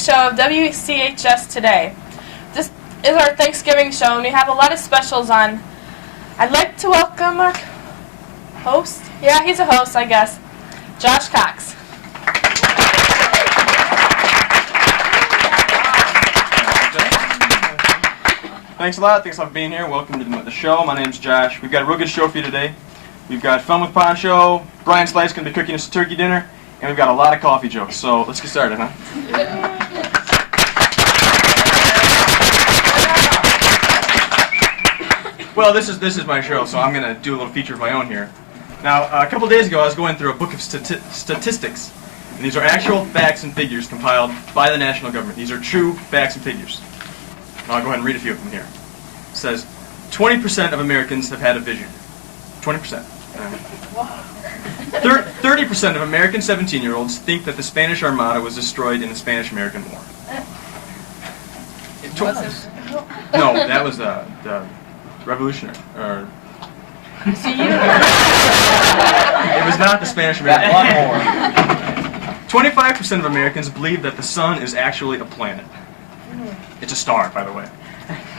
show of WCHS Today. This is our Thanksgiving show, and we have a lot of specials on. I'd like to welcome our host. Yeah, he's a host, I guess. Josh Cox. Thanks a lot. Thanks a lot for being here. Welcome to the show. My name's Josh. We've got a real good show for you today. We've got Fun with Poncho. Brian Slice going to be cooking us a turkey dinner. And we've got a lot of coffee jokes. So let's get started, huh? Well, this is my show, so I'm going to do a little feature of my own here. Now, a couple days ago, I was going through a book of statistics. And these are actual facts and figures compiled by the national government. These are true facts and figures. I'll go ahead and read a few of them here. It says, 20% of Americans have had a vision. 20%. 30% of American 17-year-olds think that the Spanish Armada was destroyed in the Spanish-American War. No, that was the Revolutionary. It was not the Spanish-American War. 25% of Americans believe that the sun is actually a planet. It's a star, by the way.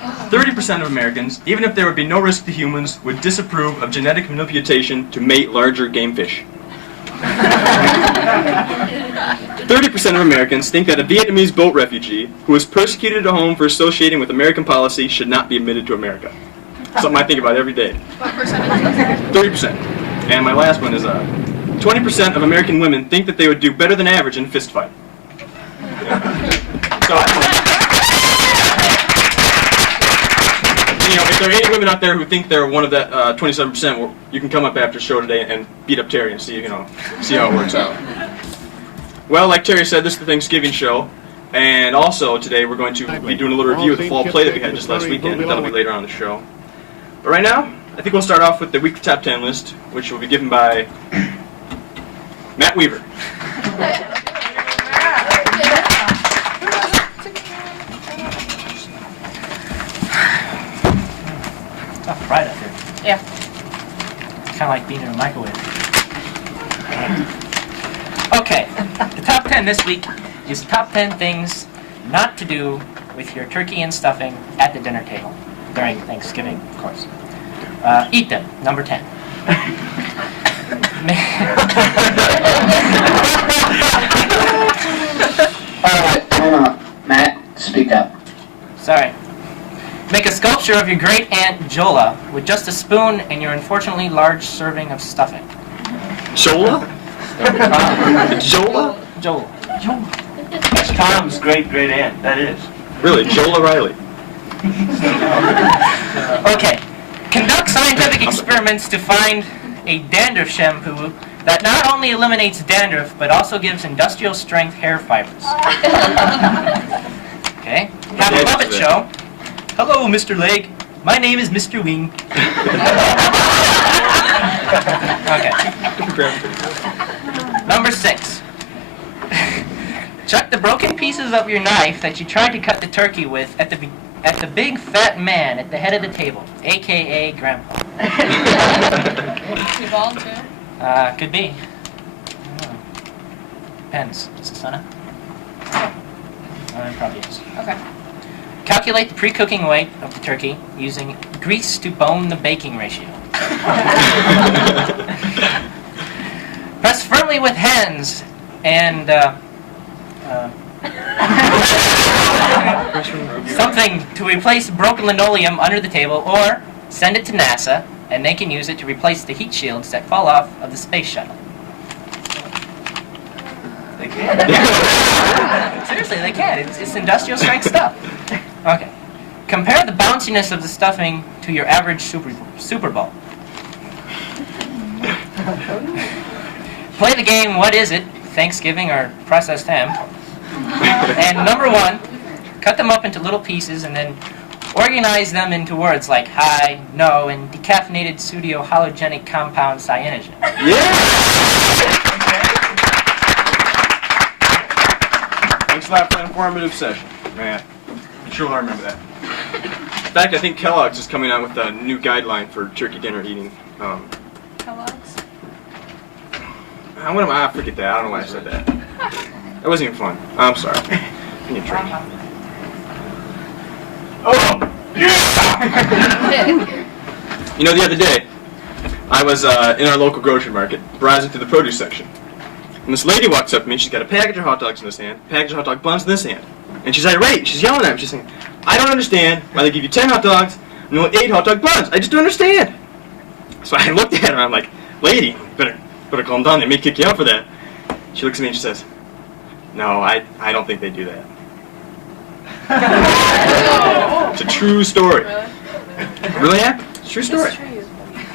30% of Americans, even if there would be no risk to humans, would disapprove of genetic manipulation to mate larger game fish. 30% of Americans think that a Vietnamese boat refugee who was persecuted at home for associating with American policy should not be admitted to America. Something I think about every day. What percentage is that? 30%. And my last one is 20% of American women think that they would do better than average in a fist fight. So, if there are any women out there who think they're one of that 27%, you can come up after the show today and beat up Terry and see how it works out. Well, like Terry said, this is the Thanksgiving show, and also today we're going to be doing a little review of the fall play that we had just last weekend. That'll be later on in the show. But right now, I think we'll start off with the weekly top 10 list, which will be given by Matt Weaver. Tough pride up here. Yeah. It's kind of like being in a microwave. Okay, the top 10 this week is top 10 things not to do with your turkey and stuffing at the dinner table during Thanksgiving, of course. Eat them, number 10. Alright, time out. Matt, speak up. Sorry. Make a sculpture of your great aunt Jola with just a spoon and your unfortunately large serving of stuffing. Jola? Jola? Jola. That's Tom's great aunt. That is. Really, Jola Riley. Okay. Conduct scientific experiments to find a dandruff shampoo that not only eliminates dandruff but also gives industrial strength hair fibers. Okay. Have a puppet show. Hello, Mr. Leg. My name is Mr. Wing. Okay. Number 6. Chuck the broken pieces of your knife that you tried to cut the turkey with at the big fat man at the head of the table, a.k.a. Grandpa. Too bald, too? Could be. Depends. Is the sun up? It probably is. Okay. Calculate the pre-cooking weight of the turkey using grease to bone the baking ratio. Press firmly with hands and something to replace broken linoleum under the table, or send it to NASA and they can use it to replace the heat shields that fall off of the space shuttle. They can. Seriously, they can. It's industrial strength stuff. Okay. Compare the bounciness of the stuffing to your average Super Bowl. Play the game, what is it? Thanksgiving or processed ham. And number 1, cut them up into little pieces and then organize them into words like hi, no, and decaffeinated pseudo-halogenic compound cyanogen. Yeah! Thanks a lot for that informative session, man. I'm sure I'll remember that. In fact, I think Kellogg's is coming out with a new guideline for turkey dinner eating. Kellogg's? I forget that. I don't know why I said that. That wasn't even fun. I'm sorry. Give me a drink. Oh, yeah! You know, the other day, I was in our local grocery market, browsing through the produce section. And this lady walks up to me, she's got a package of hot dogs in this hand, a package of hot dog buns in this hand. And she's irate, she's yelling at me, she's saying, I don't understand why they give you 10 hot dogs and only 8 hot dog buns. I just don't understand. So I looked at her and I'm like, lady, better calm down, they may kick you out for that. She looks at me and she says, no, I don't think they do that. It's a true story. Really? It really happened. It's a true story. This tree is funny.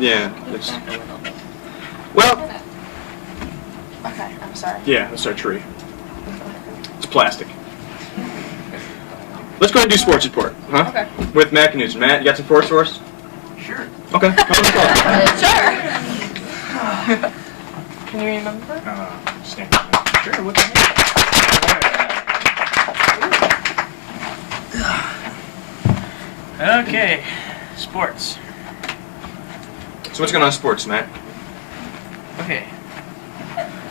Yeah, it's... Well, Okay, I'm sorry. yeah, that's our tree. It's plastic. Let's go ahead and do sports report, huh? Okay. With Matt Knudsen. Matt, you got some sports for us? Sure. Okay, come on, let's go. Sure. Can you remember? Stand. Sure, what the heck? Okay, sports. So what's going on in sports, Matt? Okay.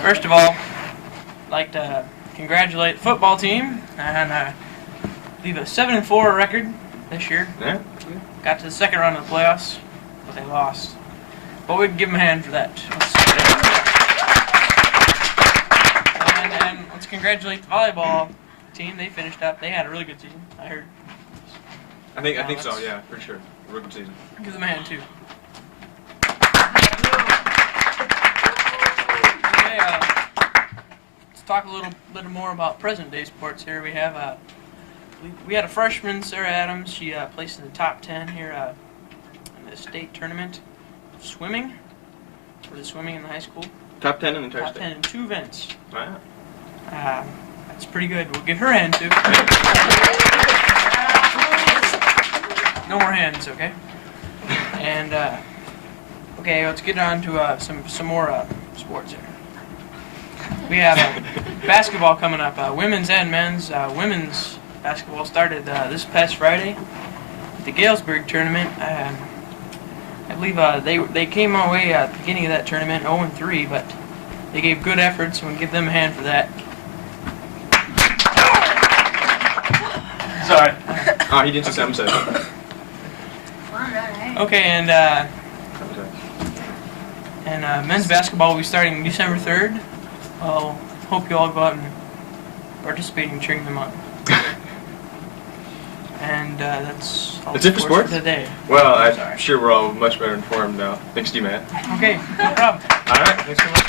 First of all, I'd like to congratulate the football team and leave a 7-4 record this year. Yeah? Got to the second round of the playoffs, but they lost. But we can give them a hand for that. And let's congratulate the volleyball team. They finished up. They had a really good season, I heard. I think so, yeah, for sure. Real good season. Give them a hand too. Okay, let's talk a little bit more about present day sports here. We have we had a freshman, Sarah Adams. She placed in the top 10 here in the state tournament of swimming. For the swimming in the high school. Top 10 in the entire Top state. 10 in 2 events. Wow. That's pretty good. We'll give her a hand too. No more hands, okay? And okay, let's get on to some more sports here. We have basketball coming up. Women's and men's. Women's basketball started this past Friday at the Galesburg tournament. I believe they came our way at the beginning of that tournament 0-3, but they gave good efforts, and we give them a hand for that. Sorry. Oh, he didn't say something. Said. Okay, and men's basketball will be starting December 3rd. I'll hope you all go out and participate in cheering them on. And that's all That's it for sports? today. Well, I'm sure we're all much better informed now. Thanks to you, Matt. Okay, no problem. All right, thanks so much.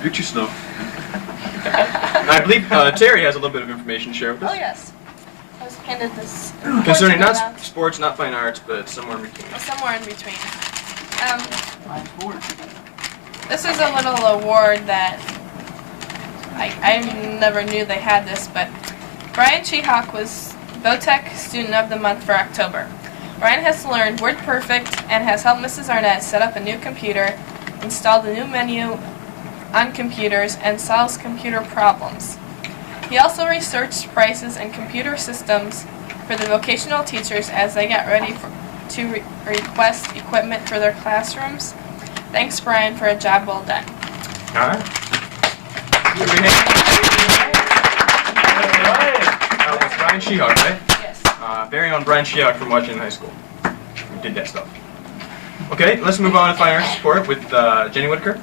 Future snow. I believe Terry has a little bit of information to share with us. Oh, yes. I was handed this. Concerning not report sports, not fine arts, but somewhere in between. somewhere in between. This is a little award that I never knew they had this, but Brian Chehawk was Votech Student of the Month for October. Brian has learned WordPerfect and has helped Mrs. Arnett set up a new computer, installed a new menu on computers, and solves computer problems. He also researched prices and computer systems for the vocational teachers as they get ready to request equipment for their classrooms. Thanks, Brian, for a job well done. All right. That's Brian Chehawk, right? Yes. Very own Brian Chehawk from Washington High School. We did that stuff. Okay, let's move on to fine arts support with Jenny Whitaker.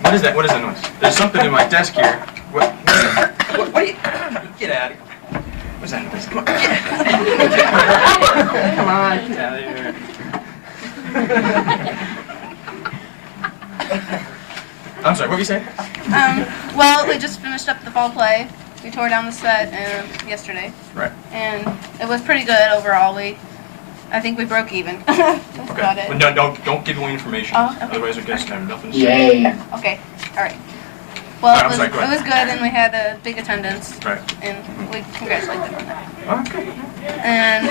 What is that? What is that noise? There's something in my desk here. What are you? Get out of here. What's that noise? Come on. Come on. Get out of here. I'm sorry, what were you saying? Well, we just finished up the fall play. We tore down the set yesterday, Right. and it was pretty good overall. I think we broke even. That's about it. But don't give away information. Oh, okay. Otherwise, our guest time, nothing's... Yay. Okay, all right. Well, I'm sorry, go it ahead. was good, and we had a big attendance, Right. and we congratulate them on that. Okay. And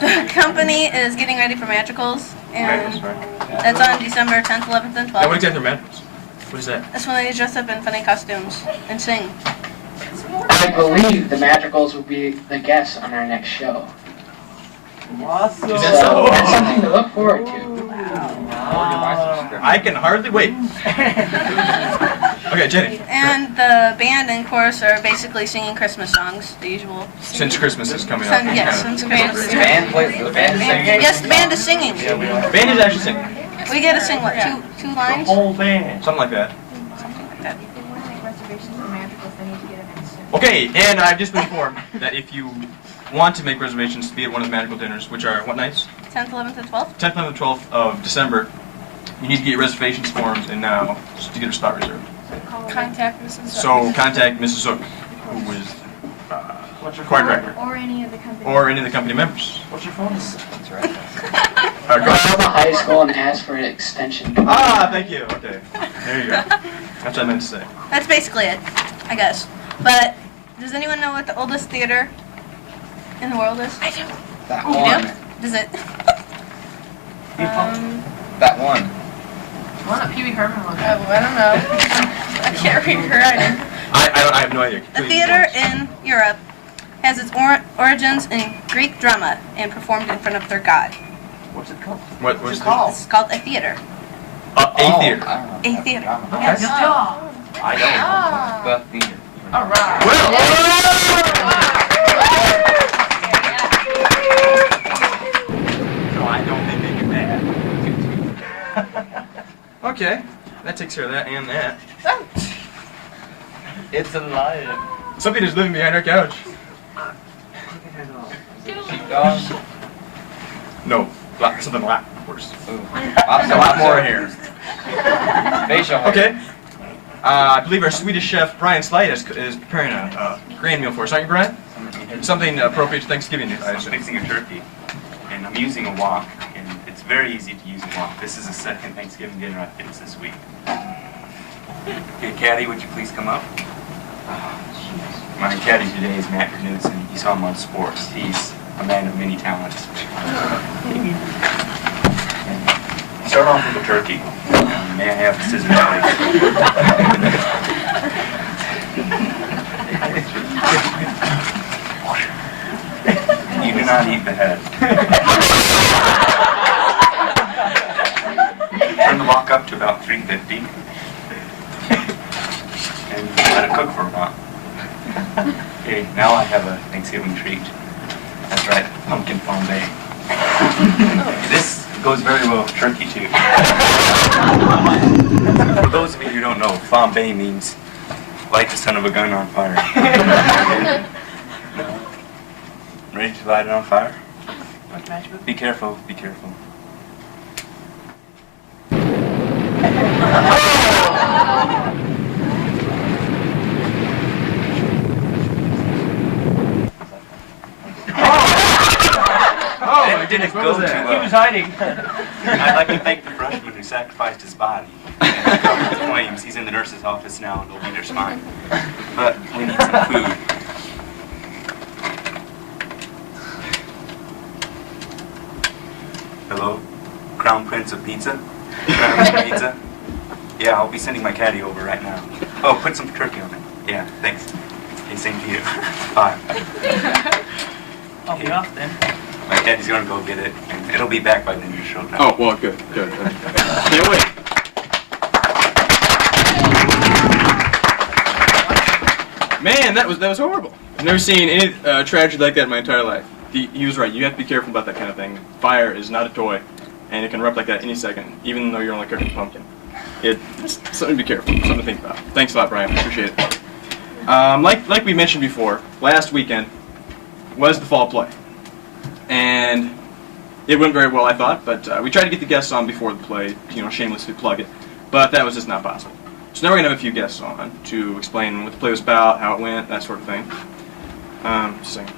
the company is getting ready for Magicals, and Right. that's on December 10th, 11th, and Now, what 12th. exactly are madness? What is that? That's when they dress up in funny costumes and sing. I believe the Madrigals will be the guests on our next show. Awesome. Is So that so? that's something to look forward to. I can hardly wait. Okay, Jenny. And the band and chorus are basically singing Christmas songs, the usual. Since Christmas is coming up. Yes, since Christmas. The band plays. The band is singing. Yes, the band is singing. Band is actually singing. We get to sing what, two The lines? whole band. Something like that. Something like that. If they want to make reservations for Madrigals, they need to get them in soon. Okay, and I've just been informed that if you want to make reservations to be at one of the magical dinners, which are what nights? 10th, 11th, and 12th? 10th, 11th, 12th of December, you need to get your reservations forms in now just to get a spot reserved. Contact Mrs. So contact Mrs. Zook, who is What's your choir phone? director, Or any of the company. or any of the company members. What's your phone? That's right. Go Call ahead. the high school and ask for an extension. Ah, thank you. Okay, there you go. That's what I meant to say. That's basically it, I guess. But does anyone know what the oldest theater in the world is? I do. That You one. do? Does it? That one. One at Pee Wee Herman one. Oh, I don't know. I can't read her writing. I have no idea. The Please, theater please. in Europe has its origins in Greek drama and performed in front of their god. What's it called? What was it called? It's called a theater. A theater. I don't know. A theater. Okay. Yes. I don't. The theater. All right. No, I don't think they do that. Okay, that takes care of that and that. It's alive. Something is living behind our couch. Sheepdog. No, something a lot worse. Ooh. A lot more hair. Facial hair. Okay. I believe our Swedish chef Brian Slide is preparing a grand meal for us, aren't you, Brian? Something appropriate to Thanksgiving, I I'm assume. fixing a turkey, and I'm using a wok, and it's very easy to use a wok. This is the second Thanksgiving dinner I've fixed this week. Okay, Caddy, would you please come up? My caddy today is Matt Knudsen. You saw him on sports. He's a man of many talents. Start off with the turkey. May I have the scissors, please? You do not eat the head. Turn the wok up to about 350. And let it cook for a while. Okay, now I have a Thanksgiving treat. That's right, pumpkin flambe. This goes very well with turkey too. For those of you who don't know, flambe means light the son of a gun on fire. No? Ready to light it on fire? Be careful, be careful. Oh, It didn't what go was too that? well. He was hiding. I'd like to thank the freshman who sacrificed his body and covered the flames. He's in the nurse's office now and he'll be just fine. But we need some food. Hello? Crown Prince of Pizza? Crown Prince of Pizza? Yeah, I'll be sending my caddy over right now. Oh, put some turkey on it. Yeah, thanks. Okay, same to you. Bye. I'll be off then. My caddy's gonna go get it, and it'll be back by the end of the show time. Oh, well, good. Can't wait. Man, that was horrible. I've never seen any tragedy like that in my entire life. He was right. You have to be careful about that kind of thing. Fire is not a toy, and it can erupt like that any second, even though you're only cooking pumpkin. It's something to be careful, something to think about. Thanks a lot, Brian. Appreciate it. Like we mentioned before, last weekend was the fall play, and it went very well, I thought. But we tried to get the guests on before the play, shamelessly plug it, but that was just not possible. So now we're gonna have a few guests on to explain what the play was about, how it went, that sort of thing. Just a second.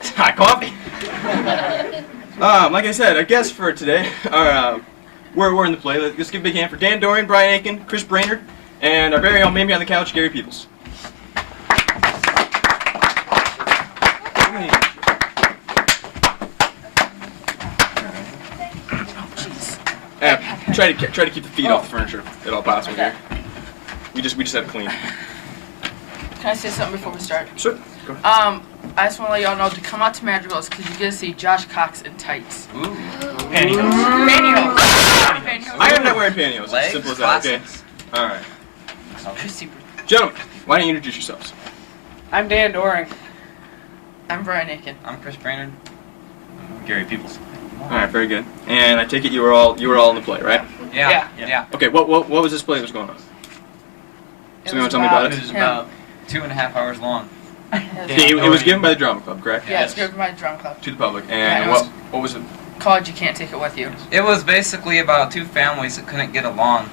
It's hot coffee. Like I said, our guests for today are we're in the play. Let's give a big hand for Dan Dorian, Brian Aiken, Chris Brainerd, and our very own Mamie on the couch, Gary Peoples. Try to keep the feet off the furniture at all possible Okay. here. We just have to clean. Can I say something before we start? Sure. Go ahead. I just want to let y'all know to come out to Madrigals because you get to see Josh Cox in tights. Ooh. Pantyhose. Pantyhose. I am not wearing pantyhose. It's Legs, as simple as that. Okay. classics. All right. Chrissy. Gentlemen, why don't you introduce yourselves? I'm Dan Doring. I'm Brian Aiken. I'm Chris Brainerd. Gary Peoples. All right, very good. And I take it you were all in the play, right? Yeah. Yeah. Okay. What was this play that was going on? Somebody want to tell me about It it? was about 2.5 hours long. Okay, it was given by the drama club, correct? Yeah, it's given by the drum club. To the public. Yeah, And it was- what was it? College, you can't take it with you. It was basically about two families that couldn't get along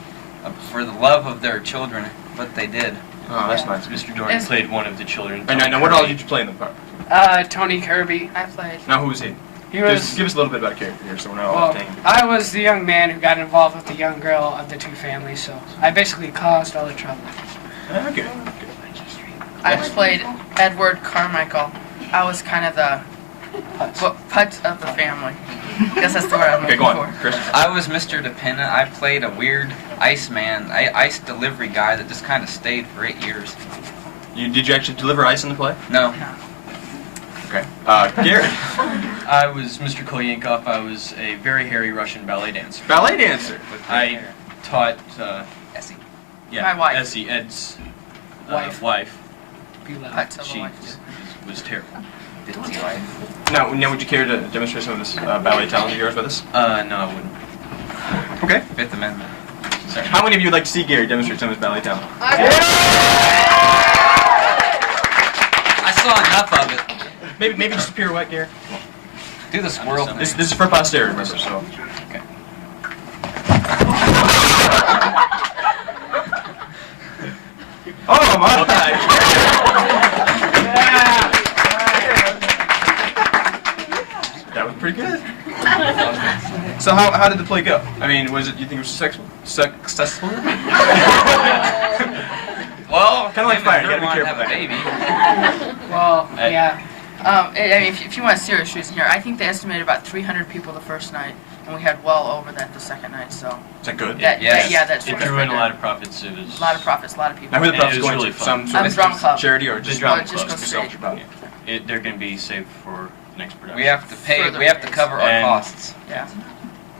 for the love of their children, but they did. Oh, that's nice. Mr. Doran It's- played one of the children. And now, what all did you play in the part? Tony Kirby. I played. Now, who was he? He was. Give us a little bit about character here, so we're not all Well, tamed. I was the young man who got involved with the young girl of the two families, so I basically caused all the trouble. Okay. I played Edward Carmichael. I was kind of the putz of the family. Guess that's the word I'm Okay, looking go on, for. Chris. I was Mr. Dependent. I played a weird ice delivery guy that just kind of stayed for 8 years. Did you actually deliver ice in the play? No. Okay. Gary. I was Mr. Kolyankov. I was a very hairy Russian ballet dancer. Ballet dancer. I taught, Essie. My wife. Essie, Ed's Wife. Be Putz loud. of the She wife. was terrible. Didn't see life. Now, would you care to demonstrate some of this ballet talent of yours with us? No, I wouldn't. Okay. Fifth Amendment. Sorry. How many of you would like to see Gary demonstrate some of his ballet talent? I saw enough of it. Maybe just a pirouette, Gary. Do the squirrel thing. This is for posterity, remember, so. Okay. Oh my! That was pretty good. So how did the play go? I mean, you think it was successful? Well, Kinda like him fire, and you gotta be her careful wanted to there. have a baby. Well, yeah. I mean, if you want a serious reason here, I think they estimated about 300 people the first night, and we had well over that the second night. So Is that good? Yes. that's It what drew I in a figured. lot of profits. It was A lot of profits, a lot of people. Now, who are the And profits it was going really to? fun. Some sort of Drum club. charity or The just drum just club. go just straight. selfish about it? They're going to be saved for the next production. We have to pay. Further We have to pays. cover our And- costs. Yeah.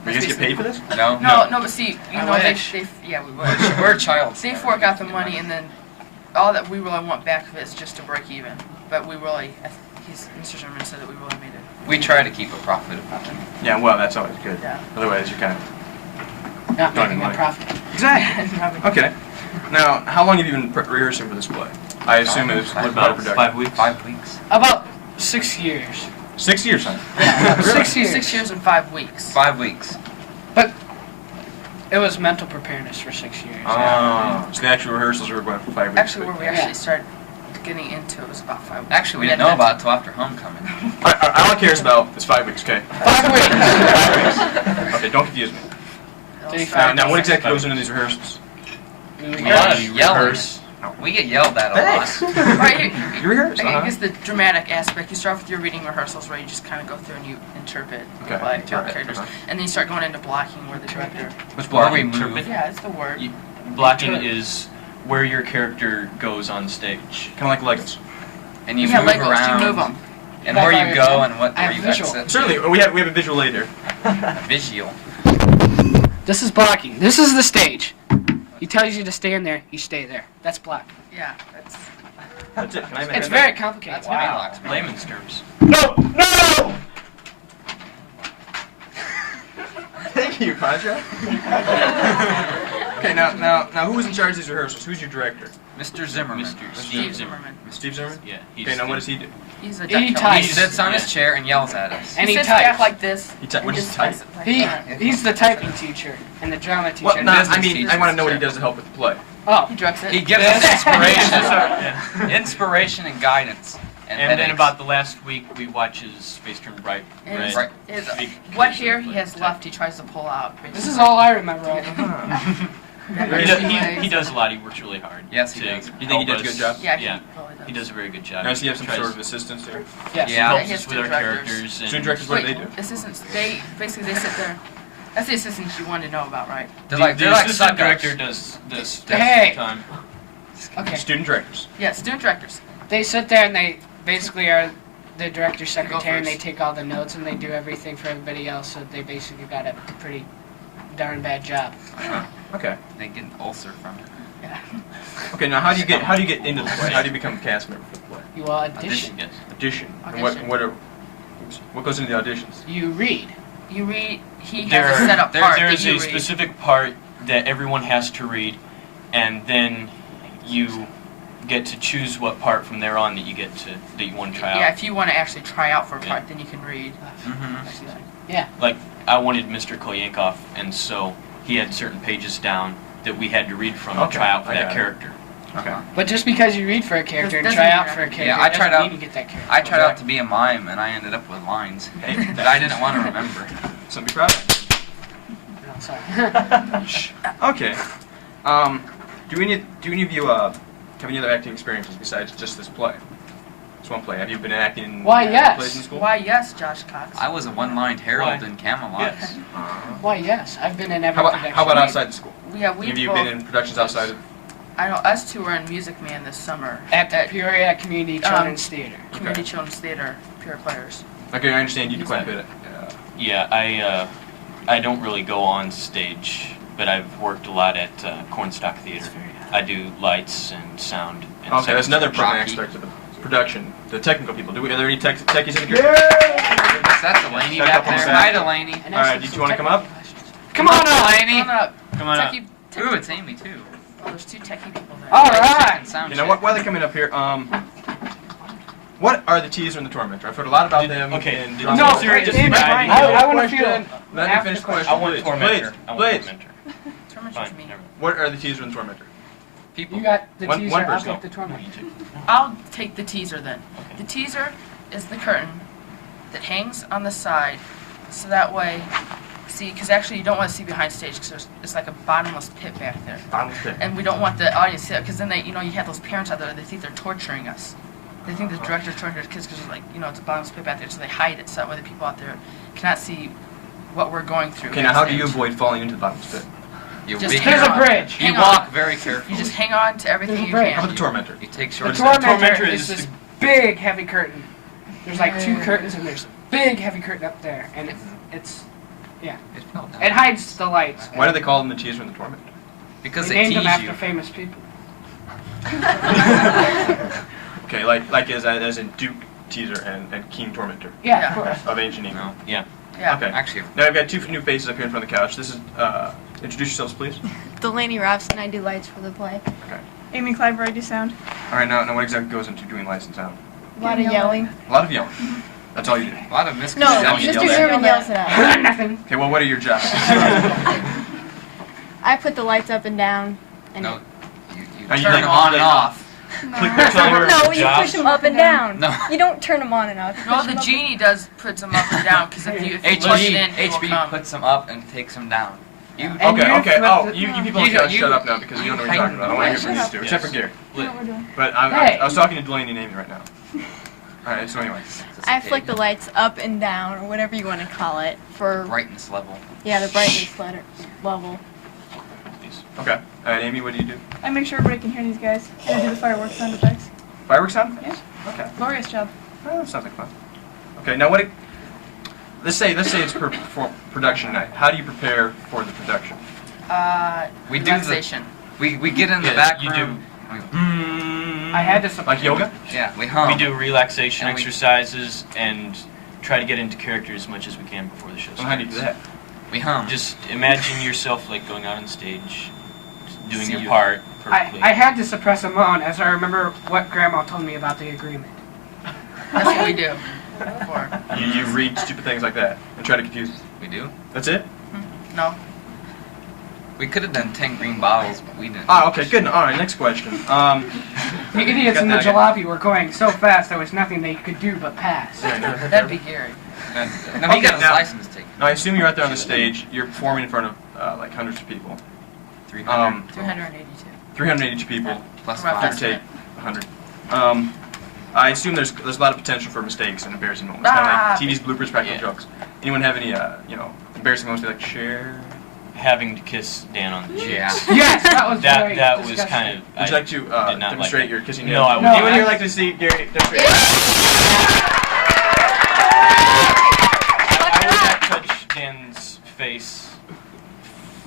You guys get paid for this? No. No, but see, I they, wish. yeah, we would. We're a child. They fork out the money, and then all that we really want back of it is just to break even. But we really, Mr. Sherman said that we really made it. We try to keep a profit. Yeah, well, that's always good. Yeah. Otherwise, you kind of... Not Don't making a mind. profit. Exactly. Okay. Now, how long have you been rehearsing for this play? I assume it was Five- part About of production. 5 weeks. 5 weeks. About 6 years. 6 years, huh? Really? 6 years. 6 years and 5 weeks. 5 weeks. But it was mental preparedness for 6 years. Oh, so the actual rehearsals were going for 5 weeks. Actually, where we Yeah. actually started getting into it was about 5 weeks. Actually, we didn't know about it till after homecoming. All I care is about is 5 weeks, okay? 5 weeks. 5 weeks. Okay, don't confuse me. It all Now, started what about exactly goes into these rehearsals? We A lot rehearsed. of yelling. Rehearse. We get yelled at a Thanks. lot. Right, You rehearse, I guess the dramatic aspect, you start with your reading rehearsals where you just kind of go through and you interpret the Okay, play, interpret, characters. uh-huh. And then you start going into blocking where the director... What's Or we blocking? move. Yeah, it's the word. You- Blocking is where your character goes on stage. Kind of like Legos. And you Yeah, move Legos, around. you move them. And where you go and what I where have you visual. exit. Certainly, we have a visual aid here. Visual. This is blocking. This is the stage. He tells you to stand there, you stay there. That's blocking. Yeah, that's... That's it. Can I make It's that? very complicated. That's wow. Layman's terms. No! No! Thank you, Padre. Okay, now, who was in charge of these rehearsals? Who's your director? Mr. Zimmerman. Steve Zimmerman. Steve Zimmerman? Yeah. Okay, now what does he do? He's a He duck types. He sits on his chair and yells at us. And he he sits back types. like this. What and does just he type? types it like that. He's the typing teacher and the drama teacher. Well, and no, business I mean, teacher. I want to know what he does to help with the play. Oh, He directs it. He gives us inspiration. Inspiration and guidance. And then headaches. about the last week, we watch his face turn bright And red. his- Right. his- Big what curtain hair he like has that. left, he tries to pull out. this is all I remember. Of him. He does a lot. He works really hard. Yes, he to does. You think he help does a good us. job? Yeah, Yeah. probably does. He does a very good job. Now, does he have some Tries- sort of assistants here? Yes. He Yeah. helps He has us with two our directors. characters. Student And directors, what do they Wait, do? assistants, they basically they sit there That's the assistants you wanted to know about, right? The they're like assistant suck-ups. director does this Hey. time. Okay. Student directors. Yeah, student directors. They sit there and they basically are the director's secretary, and they first. take all the notes and they do everything for everybody else. So they basically got a pretty darn bad job. Okay. They get an ulcer from it. Yeah. Okay. Now, how do you get into the play? How do you become a cast member for the play? You will audition. Yes. Audition. And Audition. what goes into the auditions? You read. You read. He has There, a set up part there that is you a read. specific part that everyone has to read, and then you get to choose what part from there on that you want to try Yeah, out. if you want to actually try out for a Yeah. part, then you can read. Like I wanted Mr. Kolyankov, and so he had certain pages down that we had to read from Okay, to try out for I that got it. character. Okay. But just because you read for a character and Doesn't try mean out you're for a not- character, Yeah, I tried doesn't out- mean you get that character. I tried out to be a mime, and I ended up with lines Hey, that I didn't want to remember. something to be proud of. No, sorry. Shh. Okay. Do any of you have any other acting experiences besides just this play? This one play. Have you been acting in Why, yes. plays in school? Why, yes, Josh Cox. I was a one-lined herald Why? in Camelot. Yes. Why, yes, I've been in every How about production. how about outside the school? Yeah, we Have you both. been in productions outside of? I know us two were in Music Man this summer At the Peoria Community Children's Theater. Community Children's Theater, Pure Players. Okay, I understand you do quite a bit. Yeah, I don't really go on stage, but I've worked a lot at Cornstalk Theater. I do lights and sound. And Okay, that's another important Rocky. aspect of the production. The technical people. Are there any techies in here? That's Delaney Got a back couple there. back. Hi, Delaney. And All right, ask did some you wanna come up? technical questions. Come on, Delaney. Come on up. Come on up. Ooh, it's Amy too. Oh, there's two techie people there. All right. Second sound You know check. while they're coming up here, what are the teaser and the tormentor? I've heard a lot about them. okay, and did- No, No, seriously, just Amy, Brian, I want to feel. Let me after finish the the question. I want Please, Tormentor. I want please. Tormentor. Tormentor's Fine, me. never mind. What are the teaser and tormentor? People. You got the One teaser, I'll person. take the torment. I'll take the teaser then. Okay. The teaser is the curtain that hangs on the side, so that way, see, because actually you don't want to see behind stage because it's like a bottomless pit back there. And we don't want the audience to see it because then they, you have those parents out there, they think they're torturing us. They think the director's torturing kids because, like, it's a bottomless pit back there, so they hide it so that way the people out there cannot see what we're going through. Okay, now how do you backstage. avoid falling into the bottomless pit? You, Just you, hang There's a on. bridge. you Hang walk on. very carefully. You just hang on to everything There's a you break. How can. about the tormentor? You take The short tormentor is is this the- big, heavy curtain. There's like two curtains, and there's a big, heavy curtain up there, and it's It fell down. it hides the lights. Why do they call them the teaser and the tormentor? Because they they named tease them after you. famous people. Okay, like as in Duke teaser and King tormentor Yeah, Yeah. of course. of ancient Ego. No. Yeah. Okay. Actually, Now I've got two new faces up here in front of the couch. This is introduce yourselves, please. Delaney Robson, I do lights for the play. Amy Cliver, I do sound. All right, now what exactly goes into doing lights and sound? A lot of yelling. A lot of yelling. That's all you do. a lot of No, misconceptions. Mr. Mr. yell German yells it out. Nothing. Okay, well, what are your jobs? I put the lights up and down. And No, you Now you turn like- them on and off. Click the timer. no, you jobs. push them up and down. No. You don't turn them on and off. You Well, push the 'em up genie does puts them up and down because if you push it in, it will HB come. puts them up and takes them down. You, And you Okay. flip Oh, the- you people You gotta don't- shut up now because you don't know what you're talking about. I want to hear from these two, except for Gary. You know what we're doing. But Hey. I was talking to Delaney and Amy right now. All right. So anyway, I flick the lights up and down, or whatever you want to call it, for brightness level. the brightness level. okay. All right, Amy, what do you do? I make sure everybody can hear these guys. And I do the fireworks sound effects. Fireworks sound? Yeah. Okay. Glorious job. Oh, that sounds like fun. Okay. Now let's say it's for production night. How do you prepare for the production? We do the- Relaxation. We get in the Yeah, back you room. I had to Like yoga? Yeah, we hum. We do relaxation And we- exercises and try to get into character as much as we can before the show Well, how do you starts. do that? We hum. Just imagine yourself like going out on stage, doing See your you. part perfectly. I had to suppress a moan as I remember what Grandma told me about the agreement. That's what we do. Before. You read stupid things like that and try to confuse. We do. That's it? No. We could have done 10 green bottles, but we didn't. Ah, okay, good. All right, next question. The idiots in the Okay. jalopy were going so fast there was nothing they could do but pass. That'd be Gary. No, he Okay, got his now- license taken. Now, I assume you're out there on the stage. You're performing in front of like hundreds of people. 300 382. 382 people. plus Rough 5. Give or take 100. I assume there's a lot of potential for mistakes and embarrassing moments. Kind of like TV's bloopers, practical Yeah. jokes. Anyone have any embarrassing moments you like to share? Having to kiss Dan on the cheeks. Yes, that was very That was disgusting. kind of. Would you like to did not demonstrate like your kissing? No, I would No, Anyone I- here like to see Gary demonstrate? I would not touch Dan's face.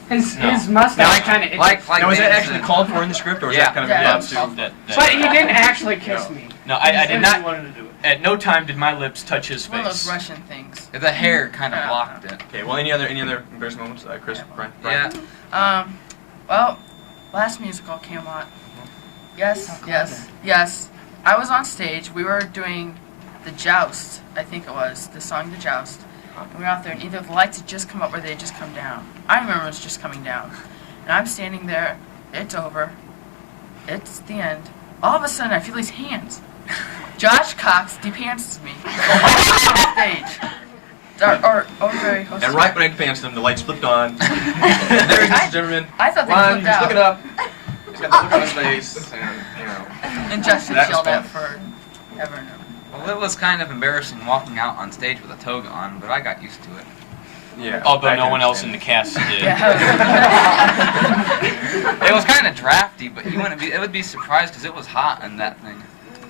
His No. mustache kind of Like Now, was that Dan actually said. called for in the script, or was Yeah. that kind of Yeah, impromptu? it's called- That- But he didn't actually kiss No. me. No, I did not. wanted to do it. At no time did my lips touch his It's one of those face. Russian things. The hair kind of blocked it. Okay. Well, any other embarrassing moments, Chris, Brian? Yeah. Well, last musical came on. Yes. I was on stage. We were doing the Joust, I think it was, the song The Joust. And we were out there, and either the lights had just come up or they had just come down. I remember it was just coming down. And I'm standing there. It's over. It's the end. All of a sudden, I feel these hands. Josh Cox depantses me on stage. Very hostile. And right when I advanced him, the lights flipped on. There he is, ladies and gentlemen. I thought they Ron, flipped he's out. looking up. He's got the look on his face, and And Josh That was yelled at fun. for ever and ever. Well, it was kind of embarrassing walking out on stage with a toga on, but I got used to it. yeah. Although I no can one else in understand. the cast did. Yeah. It was kind of drafty, but you wouldn't be. It would be surprised because it was hot in that thing.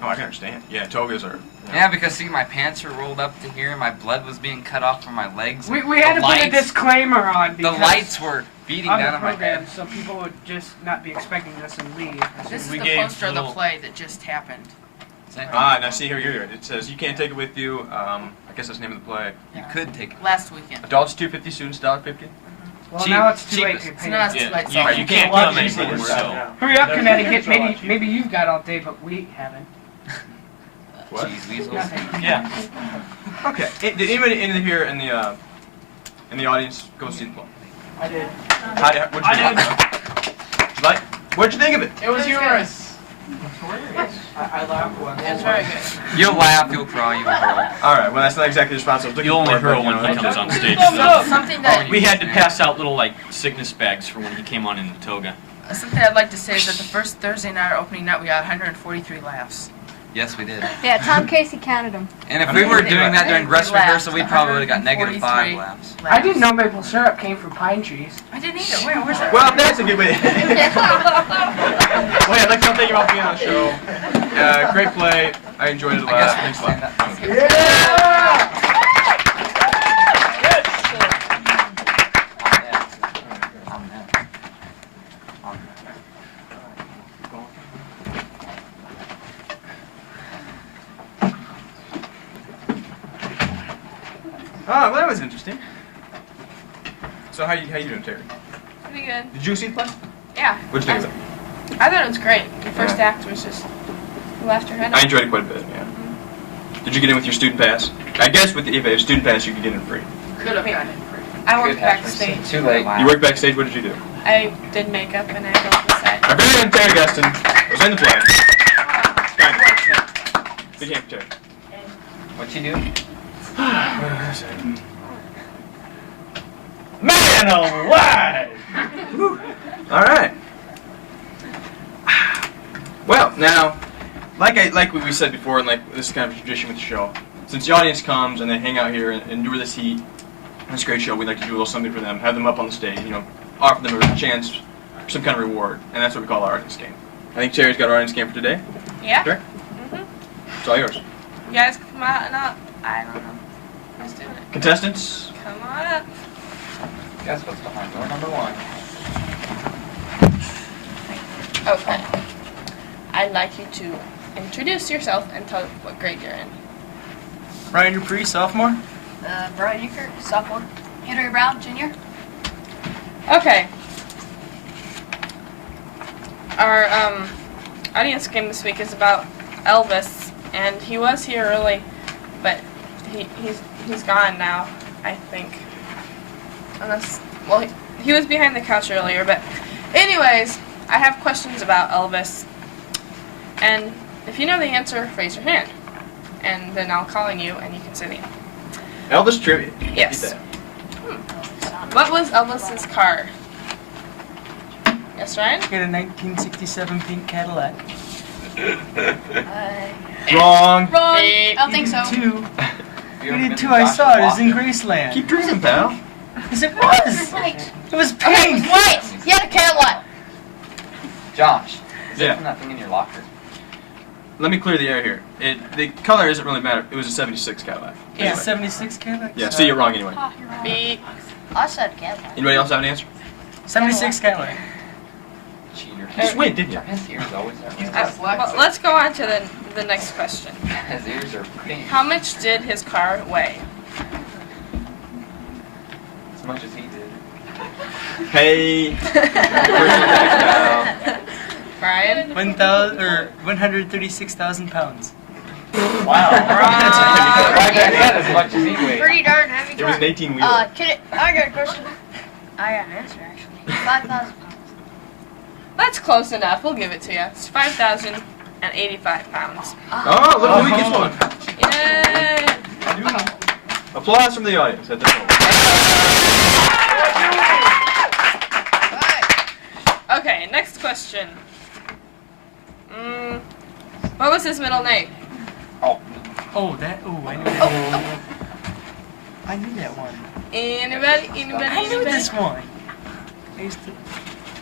Oh, I can understand. Yeah, togas are. Yeah, because see, my pants are rolled up to here. My blood was being cut off from my legs. We had to The put a lights- disclaimer on The because lights were beating on down the on my program, head. so people would just not be expecting us and leave. This is We the gave poster of the little- play that just happened. Now see here, it says you can't take it with you. I guess that's the name of the play. You could take it. Last weekend. Adults $2.50, students $1.50. Well, Cheap- now it's too late cheapest. to It's pay. not too Yeah, late. you, Sorry. you can't come anymore, so. Hurry up, Connecticut. Maybe you've got all day, but we haven't. What? Cheese weasels. Nothing. Yeah. Okay. Did anybody in here in the audience go see the play? I did. What'd you think? Like, what'd you think of it? It was yours. I laughed once. It was very good. You'll laugh, you'll cry, you'll hurl. All right. Well, that's not exactly the response I was looking You only for, hurl but, when he know, comes on stage. Something that We had to pass out little like sickness bags for when he came on in the toga. something I'd like to say is that the first Thursday night, our opening night, we got 143 laughs. Yes, we did. Yeah, Tom Casey counted them. And if we were doing that during dress We laughed. rehearsal, we probably would have got negative 143 -5 laughs. I didn't know maple syrup came from pine trees. I didn't either. Where's that? Well, that's a good way. Well, yeah, I'd like to thank you all for being on the show. Great play. I enjoyed it a I guess lot. we Thanks a stand lot. up. Oh, well, that was interesting. So how you doing, Terry? Pretty good. Did you see the play? Yeah. What'd you think of it? I thought it was great. The first act was just you laughed your head I off. enjoyed it quite a bit. Yeah. Did you get in with your student pass? I guess if you have a student pass, you could get in free. Could have gotten it. I worked backstage. Too late. You worked backstage. What did you do? I did makeup and I built the set. Our very own Terry Guston was in the play. Kind of. Big hand for Terry. What you do? Man alive! All right. Well, now, like we said before, and like this is kind of a tradition with the show. Since the audience comes and they hang out here and endure this heat, this great show, we'd like to do a little something for them, have them up on the stage, offer them a chance for some kind of reward, and that's what we call our audience game. I think Terry's got our audience game for today. Yeah? Sure. It's all yours. You guys come out and up. I don't know. Who's doing it? Contestants, Come on up. Guess what's behind door number 1? Okay. I'd like you to introduce yourself and tell what grade you're in. Ryan Dupree, sophomore. Brian Euchre, sophomore. Henry Brown, junior. Okay. Our audience game this week is about Elvis, and he was here early, but he's gone now, I think. Unless, well, he was behind the couch earlier, but anyways, I have questions about Elvis, and if you know the answer, raise your hand, and then I'll call on you, and you can say the answer. Elvis trivia. Yes. Get that. What was Elvis's car? Yes, Ryan? Get a 1967 pink Cadillac. Wrong. Wrong. I don't think so. Two. You You did too. I saw it. It was in Graceland. Keep dreaming, pal. Yes, it was. It was pink. White. He had a Cadillac. Josh, is Yeah. there nothing in your locker? Let me clear the air here. The color doesn't really matter. It was a 76 Cadillac. Yeah. 76 Cadillac? Yeah, see, you're wrong anyway. Beep. I said Cadillac. Anybody else have an answer? 76 Cadillac. Cheater. You just win, didn't you? His ears always are. Well, let's go on to the next question. His ears are pink. How much did his car weigh? As much as he did. Hey. Brian? 136,000 pounds. Wow. Right back then, as much as he weighed. Pretty darn heavy It car. was an 18 wheeler. I got a question. I got an answer actually. 5,000 pounds. That's close enough. We'll give it to you. It's 5,085 pounds. Oh, look who gets one. Yay! Applause from the audience at this moment. Okay, next question. What was his middle name? Oh, I knew that. I knew that one. Anybody? I knew this one. I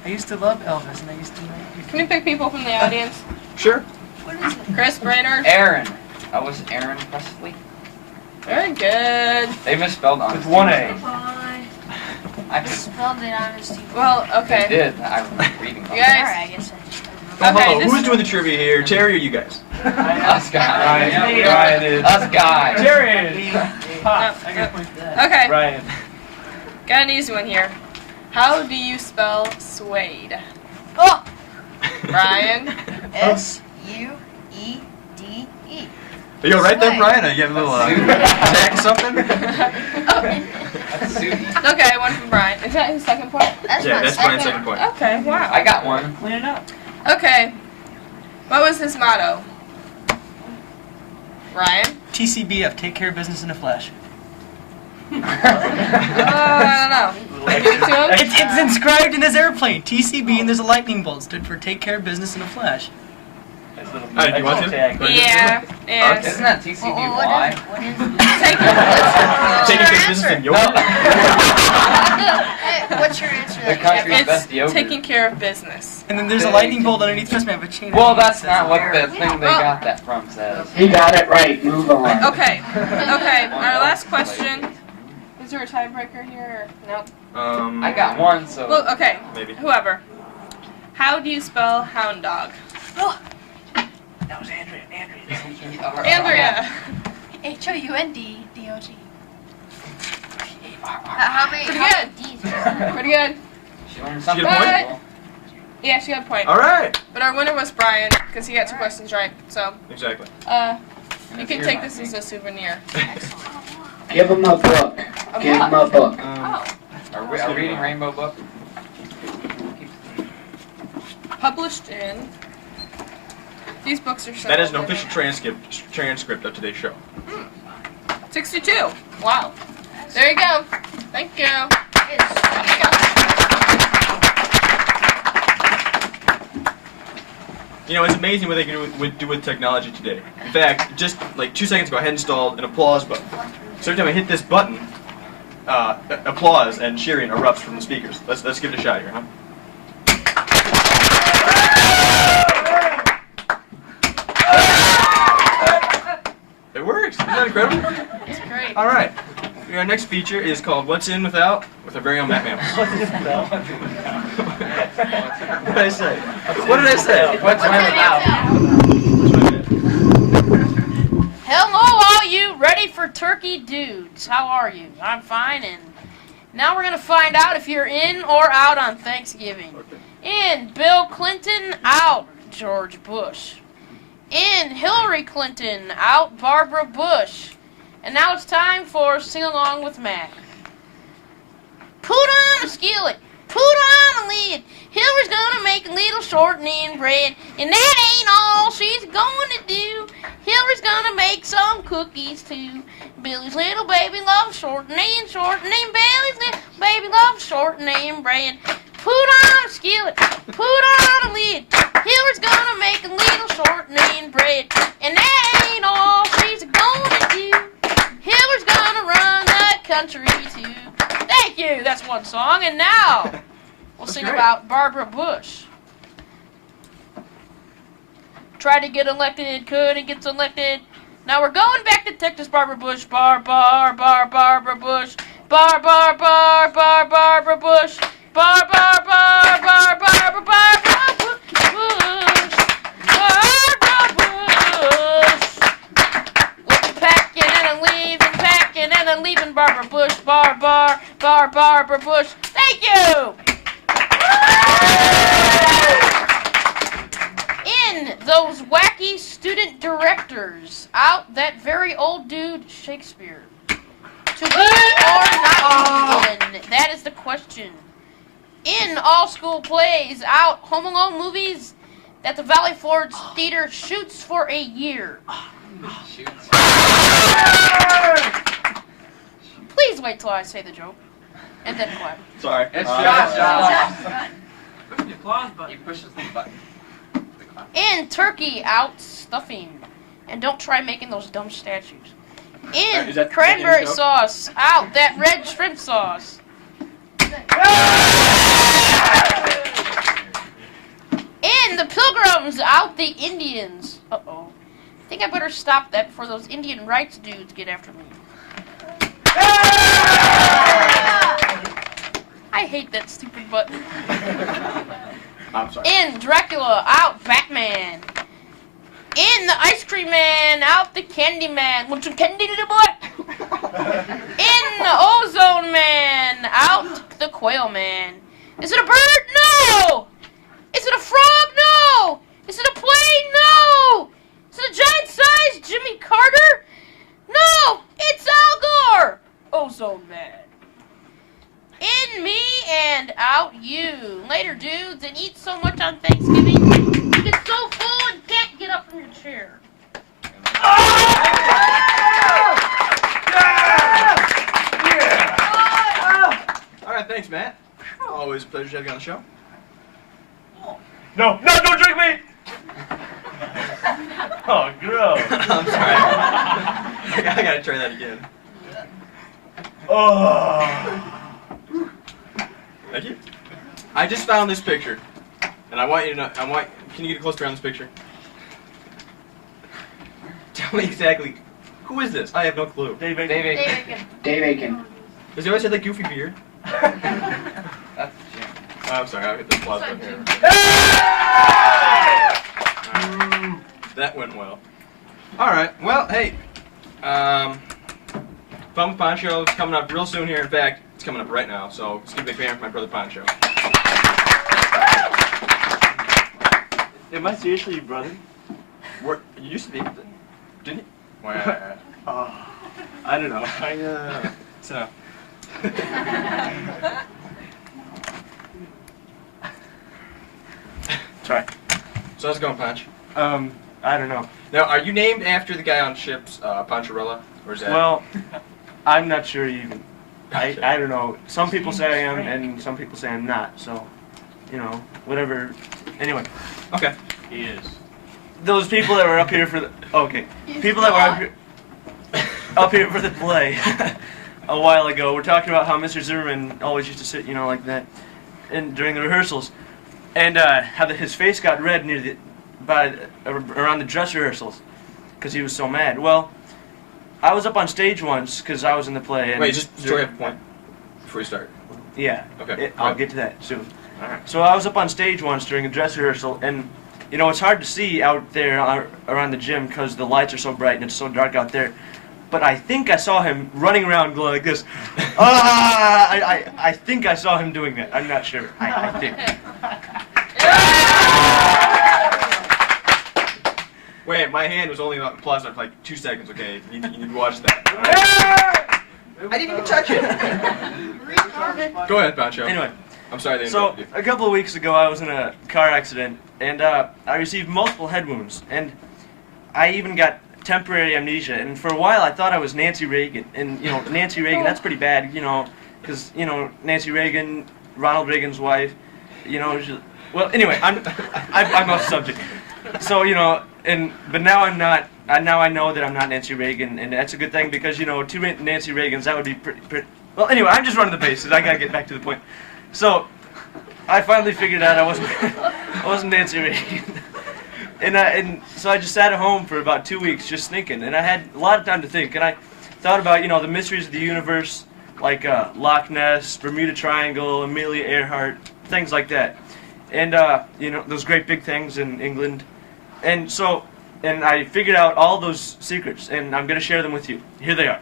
used to love Elvis, and I used to like. Can we pick people from the audience? Sure. What is it? Chris Brainerd? Aaron. That was Aaron Presley. Very good. They misspelled honesty. With one A. I Spelled it honesty. Well, They okay. did. I was reading about You guys- Alright, I guess I just Oh, Okay, hello. this- Who's doing the trivia here? Terry or you guys? Us guys. Ryan is. Us guys. Jerry. Okay, Ryan. got an easy one here. How do you spell suede? Oh! Brian? S-U-E-D-E. Are you alright there, Brian? Are you have a little Zach something? That's Sudi. Okay, one from Brian. Is that his second point? That's Yeah, my that's Brian's second point. Okay, wow. I got one. Clean it up. Okay. What was his motto? Ryan? TCBF, take care of business in a flash. I don't know. Give it to him? It's inscribed in his airplane. TCB, and there's a lightning bolt. Stood for take care of business in a flash. Alright, do you want to? Yeah. Yes. Isn't that TCBY? What is it? Taking care of business in your Hey, what's your answer? The country's It's best yogurt. taking care of business. And then there's a lightning bolt underneath this man, but chain. Well, that's not what the thing they got that from says. He got it right. Move on. Okay. Okay. Our last question. Is there a tiebreaker here? Or no. I got one, so. Well, okay. Maybe. Whoever. How do you spell hound dog? That was Andrea. Andrea. H-O-U-N-D-D-O-G. How many? Pretty how good. many D's? Pretty good. She learned She something. get a point? cool. Yeah, she got a point. Alright. But our winner was Brian because he got 2 questions right. So, Exactly. you can take this as a souvenir. Give him a book. Give him a book. Oh. Are we reading Rainbow Book? Published in. These books are so. That is an official transcript of today's show. 62. Wow. There you go. Thank you. You know, it's amazing what they can do with technology today. In fact, just like 2 seconds ago, I had installed an applause button. So every time I hit this button, applause and cheering erupts from the speakers. Let's give it a shot here, huh? It works. Isn't that incredible? It's great. All right. Our next feature is called "What's In Without" with our very own Matt Mammoth. What did I say? What did I say? What's in without? Hello, all you ready for turkey dudes. How are you? I'm fine, and now we're going to find out if you're in or out on Thanksgiving. In, Bill Clinton, out, George Bush. In, Hillary Clinton, out, Barbara Bush. And now it's time for Sing Along with Matt. Put on a skillet, put on a lid. Hillary's gonna make a little shortening bread, and that ain't all she's gonna do. Hillary's gonna make some cookies too. Billy's little baby loves shortening. Billy's little baby loves shortening bread. Put on a skillet, put on a lid. Hillary's gonna make a little shortening bread, and that ain't all she's gonna do. Hillary's gonna run the country too. Thank you. fun song. And now we'll sing about Barbara Bush. Tried to get elected, couldn't get elected. Now we're going back to Texas. Barbara Bush, Barbara Bush, Barbara Bush, Barbara Bush, packing and I'm leaving, packing and I'm leaving. Barbara Bush, Barbara Bush. Thank you. In those wacky student directors, out that very old dude Shakespeare. To be or not even, that is the question. In all school plays, out Home Alone movies that the Valley Forge Theater shoots for a year. Please wait till I say the joke, and then clap. Sorry. It's Josh. Push the applause button. He pushes the button. In turkey, out stuffing. And don't try making those dumb statues. In Is that cranberry the joke? sauce, out that red shrimp sauce. In the pilgrims, out the Indians. Uh-oh. I think I better stop that before those Indian rights dudes get after me. I hate that stupid button. I'm sorry. In Dracula, out Batman. In the Ice Cream Man, out the Candy Man. Want some candy, little boy? In the Ozone Man, out the Quail Man. Is it a bird? No! Is it a frog? No! Is it a plane? No! Is it a giant-sized Jimmy Carter? No! It's Al Gore! Ozone Man. In me and out you. Later, dudes, and eat so much on Thanksgiving, you get so full and can't get up from your chair. All right, thanks, Matt. Always a pleasure to have you on the show. No, don't drink me! Oh, gross. I'm sorry. I gotta try that again. Oh. Thank you. I just found this picture, and I want you to know. Can you get closer around this picture? Tell me exactly. Who is this? I have no clue. Dave Aiken. Dave Aiken. Does he always have that goofy beard? That's Jim. I'm sorry. I'll get the applause button here. That went well. All right. Well, hey. Fun Poncho is coming up real soon here. In fact, it's coming up right now. So let's give a big fan for my brother Poncho. Am I seriously your brother? You used to be, didn't you? Well, I don't know. So. Try. So how's it going, Ponch? I don't know. Now, are you named after the guy on ships, Poncharella, or is that? Well, I'm not sure even. I don't know. Some people say I am, and some people say I'm not. So, you know, whatever. Anyway. Okay. He is. Those people that were up here for the people that were up here for the play a while ago were talking about how Mr. Zimmerman always used to sit, you know, like that, and during the rehearsals, and how his face got red near around the dress rehearsals because he was so mad. Well, I was up on stage once because I was in the play. And wait, just so we have a point before you start. Yeah. Okay. I'll get to that soon. All right. So I was up on stage once during a dress rehearsal, and you know it's hard to see out there around the gym because the lights are so bright and it's so dark out there. But I think I saw him running around going like this. I think I saw him doing that. I'm not sure. I think. Wait, my hand was only on applause for like 2 seconds. Okay, you need to watch that. I didn't even touch it. Go ahead, Pancho. Anyway. I'm sorry they So, interrupted you. a couple of weeks ago, I was in a car accident, and I received multiple head wounds, and I even got temporary amnesia, and for a while, I thought I was Nancy Reagan, and, you know, Nancy Reagan, that's pretty bad, you know, because, you know, Nancy Reagan, Ronald Reagan's wife, you know, well, anyway, I'm off subject. So, you know, but now I'm not, now I know that I'm not Nancy Reagan, and that's a good thing, because, you know, two Nancy Reagans, that would be Well, anyway, I'm just running the bases. I gotta get back to the point. So, I finally figured out I wasn't Nancy Reagan. And so I just sat at home for about 2 weeks just thinking, and I had a lot of time to think. And I thought about, the mysteries of the universe, like Loch Ness, Bermuda Triangle, Amelia Earhart, things like that. And, those great big things in England. And I figured out all those secrets, and I'm going to share them with you. Here they are.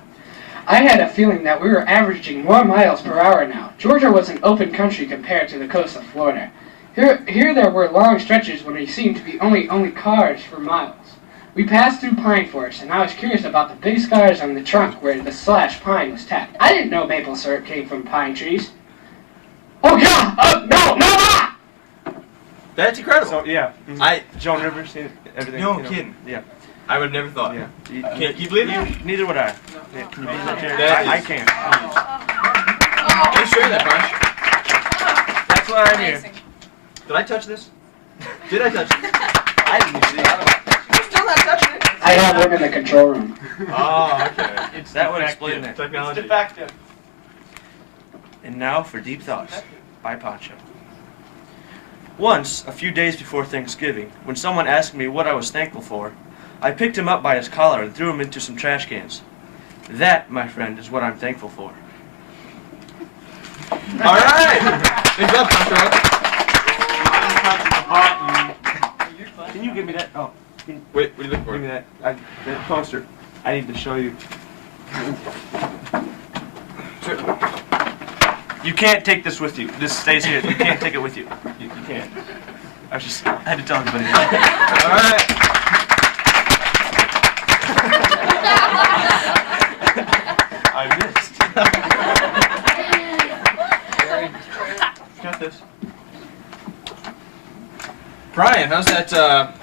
I had a feeling that we were averaging more miles per hour now. Georgia was an open country compared to the coast of Florida. Here there were long stretches when there seemed to be only cars for miles. We passed through pine forests, and I was curious about the big scars on the trunk where the / pine was tapped. I didn't know maple syrup came from pine trees. Oh God! No! That's incredible. So, yeah. Joan Rivers, everything. No kidding. Yeah. I would have never thought. Yeah. Can you believe it? Neither would I. Yeah, can you believe that, Jerry? I can. Thanks for sharing that, Punch. That's why I'm here. Did I touch this? Did I touch it? I didn't see it. You're still not touching it. I have one in the control room. Oh, okay. That would explain that. Technology. It's defective. And now for Deep Thoughts by Poncho. Once, a few days before Thanksgiving, when someone asked me what I was thankful for, I picked him up by his collar and threw him into some trash cans. That, my friend, is what I'm thankful for. All right. Thanks up, Poncho. Can you give me that? Oh. Wait, what are you looking for? Give me that. That poster. I need to show you. You can't take this with you. This stays here. You can't take it with you. You can't. I had to tell everybody that. All right. I missed. Got this. Brian, how's that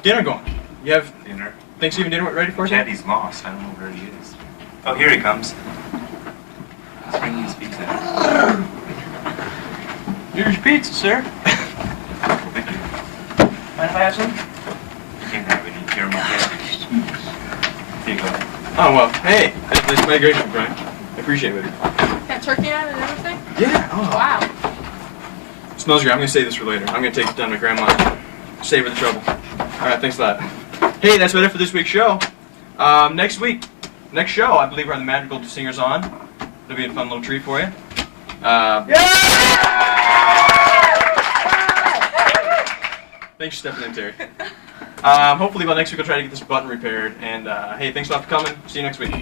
dinner going? You have Dinner. Thanksgiving dinner ready for us? Daddy's lost. I don't know where he is. Oh, here he comes. He's bringing his pizza. Here's your pizza, sir. Thank you. Mind if I have some? You can't have any caramel cabbage. Here you go. Oh, well, hey, that's migration, Brian. I appreciate it. Got turkey on it and everything? Yeah. Oh. Wow. Smells great. I'm going to save this for later. I'm going to take it down to my grandma. Save her the trouble. All right, thanks a lot. Hey, that's about it for this week's show. Next show, I believe we're on the Magical Singers On. It'll be a fun little treat for you. Thanks for stepping in, Terry. Hopefully by next week I'll try to get this button repaired. And hey, thanks a lot for coming. See you next week.